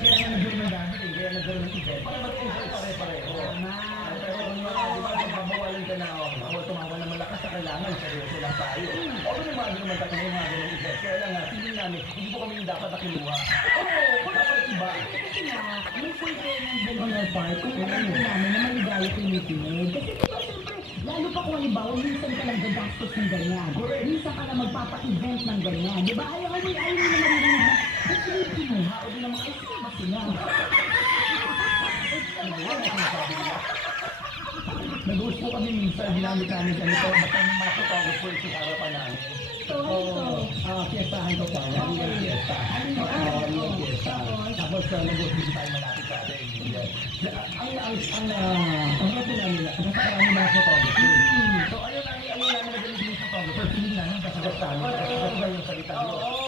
kaya nagkaroon ng gamit eh, kaya nagkaroon ng event. Para mag-enjoy pare-pareho. Pero kung di ba, babawalan ka na, ako tumawa na malakas sa kailangan, seryoso lang tayo. O naman naman tayo ng mga ganong event. Kaya lang nga, feeling namin, hindi po kami yung dapat na kinuha. Oo, dapat iba. Kasi nga, may full care ng bull on our part kung alam ko namin na maligaya kinikinig. Kasi diba, siyempre, lalo pa kung halimbawa, minsan ka lang gagastos ng ganyan. Minsan ka lang magpapa-event ng ganyan. Di ba? Ayaw mo na maririnig na, kasi kinuha, o di naman, ay sila ba sila? Nag-uus po kami minsan, ginamit namin ganito, basta yung mga photographer sa harapan namin. So, ano to? Fiestahan ko pa, Real Fiesta. Real Fiesta. Tapos nag-uus din tayo malapit sa atin. Ang rapo namin, nakarami mga photographer. So, ayun namin nagalit yung photographer, feeling namin, kasi yung salita nyo.